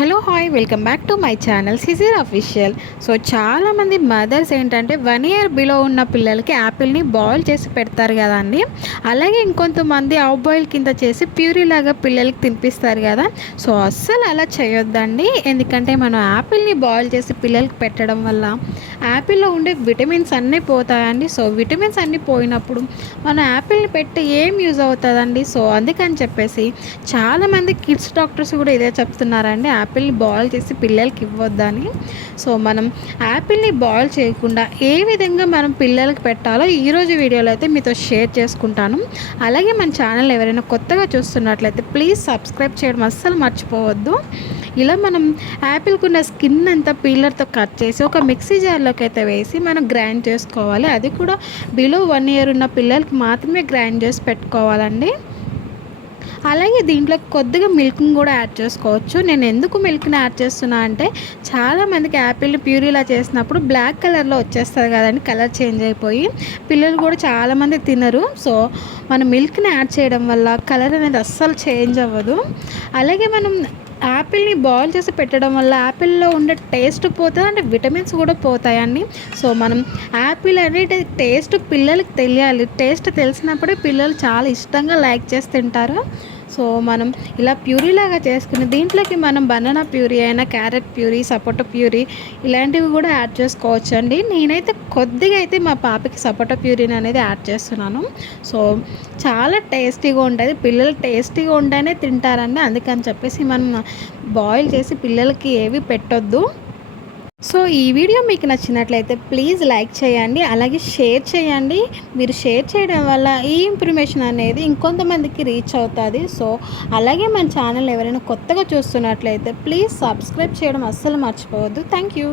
Hello hi welcome back to my channel సిజర్ official. So చాలామంది mothers ఏంటంటే 1 year below ఉన్న పిల్లలకి యాపిల్ని బాయిల్ చేసి పెడతారు కదండి. అలాగే ఇంకొంతమంది హాఫ్ బాయిల్ కింద చేసి ప్యూరీ లాగా పిల్లలకి తినిపిస్తారు కదా. సో అస్సలు అలా చేయొద్దండి. ఎందుకంటే మనం యాపిల్ని బాయిల్ చేసి పిల్లలకి పెట్టడం వల్ల యాపిల్లో ఉండే విటమిన్స్ అన్నీ పోతాయండి. సో విటమిన్స్ అన్నీ పోయినప్పుడు మనం యాపిల్ని పెట్టి ఏం యూజ్ అవుతుందండి. సో అందుకని చెప్పేసి చాలామంది కిడ్స్ డాక్టర్స్ కూడా ఇదే చెప్తున్నారండి, యాపిల్ని బాయిల్ చేసి పిల్లలకి ఇవ్వద్దని. సో మనం యాపిల్ని బాయిల్ చేయకుండా ఏ విధంగా మనం పిల్లలకి పెట్టాలో ఈరోజు వీడియోలో అయితే మీతో షేర్ చేసుకుంటాను. అలాగే మన ఛానల్ ఎవరైనా కొత్తగా చూస్తున్నట్లయితే ప్లీజ్ సబ్స్క్రైబ్ చేయడం అస్సలు మర్చిపోవద్దు. ఇలా మనం యాపిల్కి ఉన్న స్కిన్ అంతా పీలర్తో కట్ చేసి ఒక మిక్సీ జార్లోకి అయితే వేసి మనం గ్రైండ్ చేసుకోవాలి. అది కూడా బిలో 1 year ఉన్న పిల్లలకి మాత్రమే గ్రైండ్ చేసి పెట్టుకోవాలండి. అలాగే దీంట్లో కొద్దిగా మిల్క్ని కూడా యాడ్ చేసుకోవచ్చు. నేను ఎందుకు మిల్క్ని యాడ్ చేస్తున్నా అంటే చాలామందికి యాపిల్ని ప్యూరీలా చేసినప్పుడు బ్లాక్ కలర్లో వచ్చేస్తుంది కదండి, కలర్ చేంజ్ అయిపోయి పిల్లలు కూడా చాలామంది తినరు. సో మనం మిల్క్ని యాడ్ చేయడం వల్ల కలర్ అనేది అస్సలు చేంజ్ అవ్వదు. అలాగే మనం యాపిల్ని బాయిల్ చేసి పెట్టడం వల్ల యాపిల్లో ఉండే టేస్ట్ పోతుంది, అంటే విటమిన్స్ కూడా పోతాయండి. సో మనం యాపిల్ అనేది టేస్ట్ పిల్లలకి తెలియాలి. టేస్ట్ తెలిసినప్పుడే పిల్లలు చాలా ఇష్టంగా లైక్ చేసి తింటారు. సో మనం ఇలా ప్యూరీ లాగా చేసుకుని దీంట్లోకి మనం బనానా ప్యూరీ అయినా, క్యారెట్ ప్యూరీ, సపోటా ప్యూరీ ఇలాంటివి కూడా యాడ్ చేసుకోవచ్చు అండి. నేనైతే కొద్దిగా అయితే మా పాపకి సపోటా ప్యూరీని అనేది యాడ్ చేస్తున్నాను. సో చాలా టేస్టీగా ఉంటుంది, పిల్లలు టేస్టీగా ఉంటేనే తింటారండి. అందుకని చెప్పేసి మనం బాయిల్ చేసి పిల్లలకి ఏవి పెట్టొద్దు. సో ఈ వీడియో మీకు నచ్చినట్లయితే ప్లీజ్ లైక్ చేయండి, అలాగే షేర్ చేయండి. మీరు షేర్ చేయడం వల్ల ఈ ఇన్ఫర్మేషన్ అనేది ఇంకొంతమందికి రీచ్ అవుతుంది. సో అలాగే మన ఛానల్ ఎవరైనా కొత్తగా చూస్తున్నట్లయితే ప్లీజ్ సబ్స్క్రైబ్ చేయడం అస్సలు మర్చిపోవద్దు. Thank you.